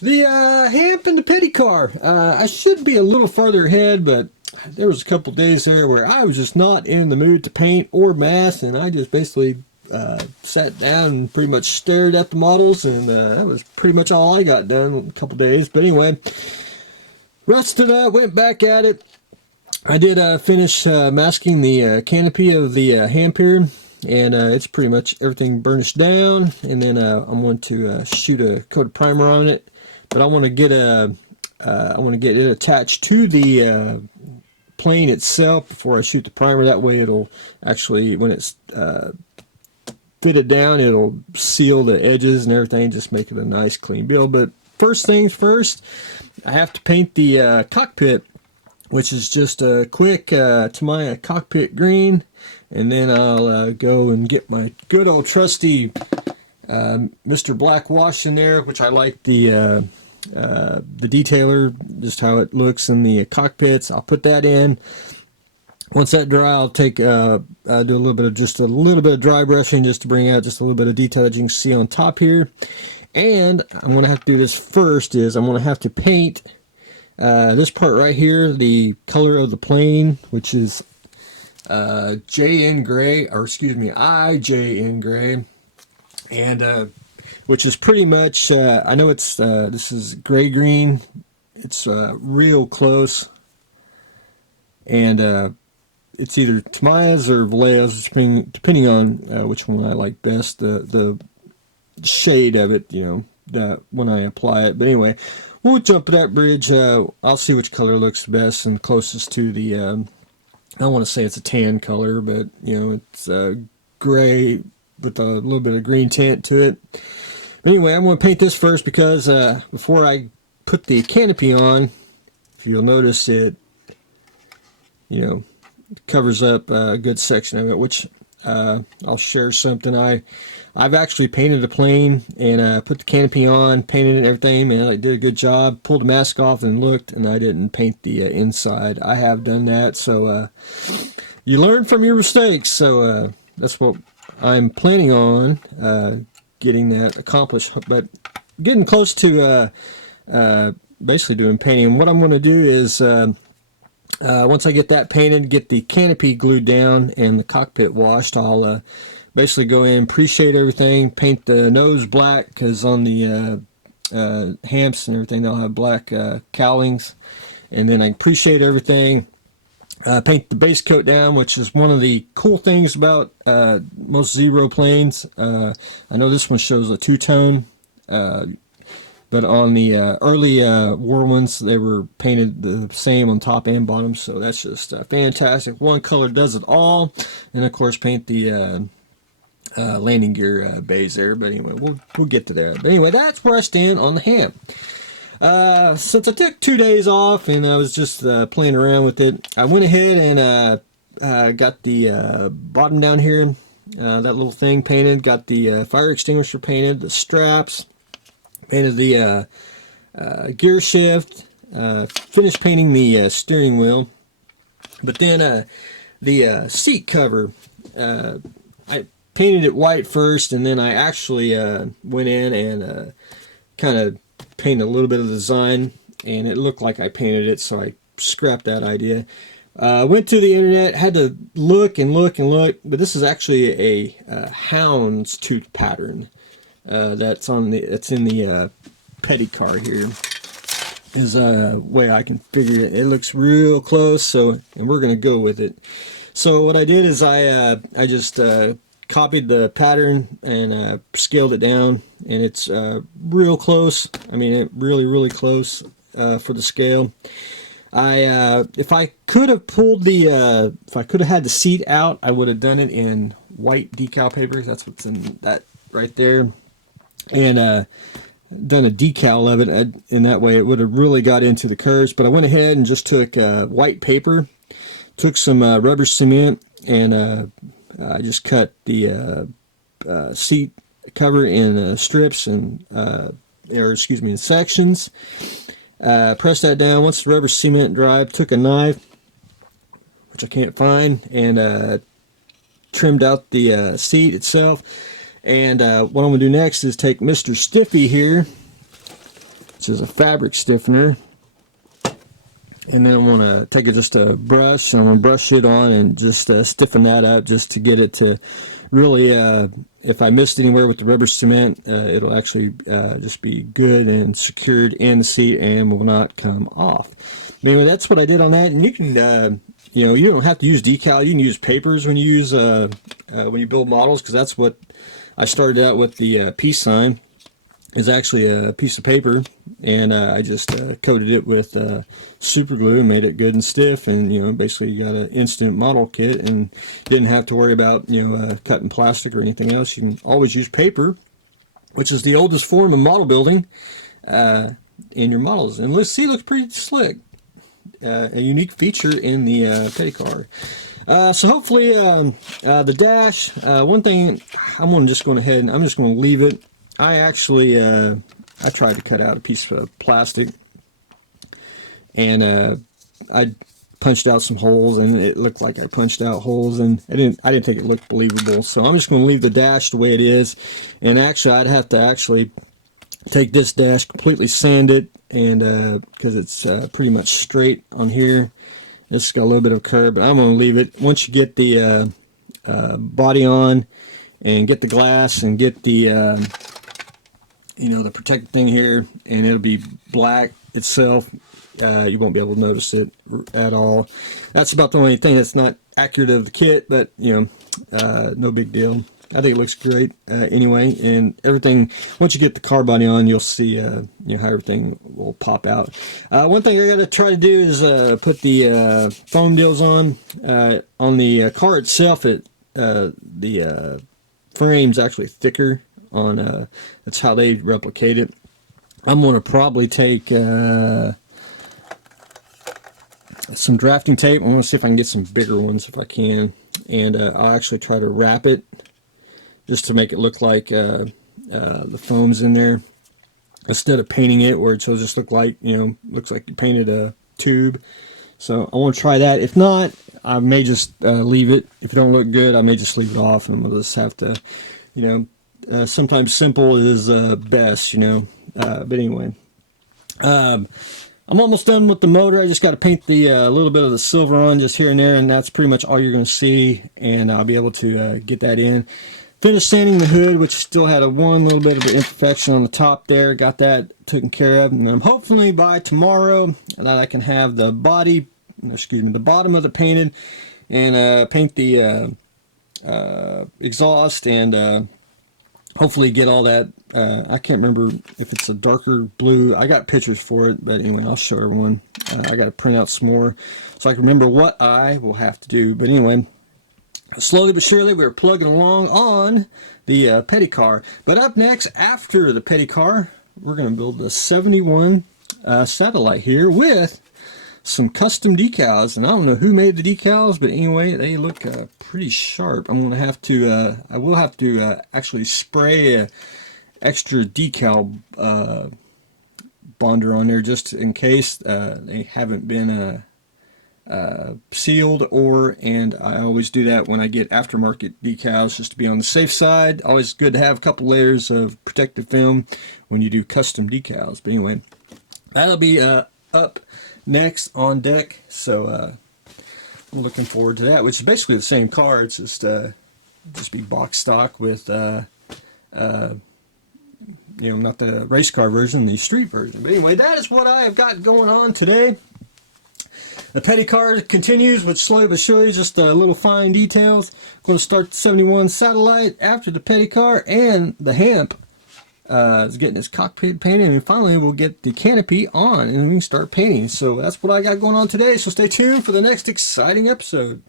The Hamp and the petty car. I should be a little farther ahead, but there was a couple days there where I was just not in the mood to paint or mask, and I just basically sat down and pretty much stared at the models, and that was pretty much all I got done in a couple days. But anyway, rested up, went back at it. I did finish masking the canopy of the Hamp here, and it's pretty much everything burnished down, and then I'm going to shoot a coat of primer on it. But I want to get it attached to the plane itself before I shoot the primer. That way it'll actually, when it's fitted down, it'll seal the edges and everything, just make it a nice clean build. But first things first, I have to paint the cockpit, which is just a quick Tamiya cockpit green, and then I'll go and get my good old trusty Mr. Black wash in there, which I like the detailer, just how it looks in the cockpits. I'll put that in. Once that dry, I'll take do a little bit of dry brushing just to bring out just a little bit of detail that you can see on top here. And I'm going to have to do this first. I'm going to have to paint this part right here, the color of the plane, which is JN gray, or excuse me, IJN gray, and which is pretty much, I know it's this is gray green. It's real close, and it's either Tamiya's or Vallejo's, depending on which one I like best. The shade of it, when I apply it. But anyway, we'll jump to that bridge. I'll see which color looks best and closest to the, I don't want to say it's a tan color, but, it's gray with a little bit of green tint to it. But anyway, I'm going to paint this first because before I put the canopy on, if you'll notice it, covers up a good section of it, which I'll share something. I've actually painted a plane and put the canopy on, painted it and everything, man. I did a good job. Pulled the mask off and looked, and I didn't paint the inside. I have done that, so you learn from your mistakes. So that's what I'm planning on getting that accomplished. But getting close to basically doing painting. What I'm going to do is once I get that painted, get the canopy glued down and the cockpit washed, I'll basically go in, pre-shade everything, paint the nose black, because on the Hamps and everything, they'll have black cowlings. And then I pre-shade everything, paint the base coat down, which is one of the cool things about most Zero planes. I know this one shows a two-tone, but on the early war ones, they were painted the same on top and bottom, so that's just fantastic. One color does it all. And of course, paint the landing gear bays there. But anyway, we'll get to that. But anyway, that's where I stand on the Hamp. Since I took 2 days off and I was just playing around with it, I went ahead and got the bottom down here, that little thing painted, got the fire extinguisher painted, the straps, painted the gear shift, finished painting the steering wheel. But then the seat cover, I painted it white first, and then I actually went in and kind of painted a little bit of the design, and it looked like I painted it, so I scrapped that idea. Went to the internet, had to look and look and look, but this is actually a hound's tooth pattern that's in the petty car here. Is a way I can figure it. It looks real close, so and we're gonna go with it. So what I did is I just copied the pattern and scaled it down, and it's real close. I mean, really close for the scale. If I could have pulled the if I could have had the seat out, I would have done it in white decal paper. That's what's in that right there, and done a decal of it, and that way it would have really got into the curves. But I went ahead and just took white paper, took some rubber cement, and I just cut the seat cover in strips and in sections. Pressed that down. Once the rubber cement dried, took a knife, which I can't find, and trimmed out the seat itself. And what I'm going to do next is take Mr. Stiffy here, which is a fabric stiffener. And then I want to take just a brush, and I'm going to brush it on and just stiffen that up just to get it to really, if I missed anywhere with the rubber cement, it'll actually just be good and secured in the seat and will not come off. Anyway, that's what I did on that. And you can, you know, you don't have to use decal. You can use papers when you use when you build models, because that's what I started out with. The peace sign is actually a piece of paper, and I just coated it with super glue and made it good and stiff, and you know, basically you got an instant model kit and didn't have to worry about, you know, cutting plastic or anything else. You can always use paper, which is the oldest form of model building, in your models. And let's see, looks pretty slick. A unique feature in the petty car. So hopefully the dash, one thing I'm just going ahead and I'm just going to leave it. I actually I tried to cut out a piece of plastic, and I punched out some holes, and it looked like I punched out holes, and I didn't think it looked believable. So I'm just going to leave the dash the way it is. And actually I'd have to actually take this dash, completely sand it, and because it's pretty much straight on here. It's got a little bit of curve, but I'm going to leave it. Once you get the body on and get the glass and get the you know, the protective thing here, and it'll be black itself, you won't be able to notice it at all. That's about the only thing that's not accurate of the kit, but you know, no big deal. I think it looks great anyway, and everything, once you get the car body on, you'll see you know, how everything will pop out. One thing I got to try to do is put the foam deals on the car itself. The frame's actually thicker on that's how they replicate it. I'm going to probably take some drafting tape. I'm going to see if I can get some bigger ones if I can, and I'll actually try to wrap it just to make it look like the foam's in there, instead of painting it where it'll just look like, you know, looks like you painted a tube. So I want to try that. If not, I may just leave it. If it don't look good, I may just leave it off, and we'll just have to, you know, sometimes simple is best, you know. But anyway, I'm almost done with the motor. I just got to paint the little bit of the silver on just here and there, and that's pretty much all you're going to see, and I'll be able to get that in. Finished sanding the hood, which still had one little bit of an imperfection on the top there. Got that taken care of, and hopefully by tomorrow that I can have the body, excuse me, the bottom of it painted, and paint the exhaust, and hopefully get all that. I can't remember if it's a darker blue. I got pictures for it, but anyway, I'll show everyone. I got to print out some more so I can remember what I will have to do. But anyway, slowly but surely we're plugging along on the petty car. But up next, after the petty car, we're going to build the 71 satellite here with some custom decals. And I don't know who made the decals, but anyway, they look pretty sharp. I'm going to have to, I will have to actually spray extra decal bonder on there just in case they haven't been sealed, and I always do that when I get aftermarket decals just to be on the safe side. Always good to have a couple layers of protective film when you do custom decals. But anyway, that'll be up next on deck, so I'm looking forward to that, which is basically the same car. It's just be box stock with you know, not the race car version, the street version. But anyway, that is what I have got going on today. The petty car continues with slowly but surely just little fine details. I'm going to start the 71 satellite after the petty car, and the Hamp is getting its cockpit painted, and finally we'll get the canopy on and we can start painting. So that's what I got going on today, so stay tuned for the next exciting episode.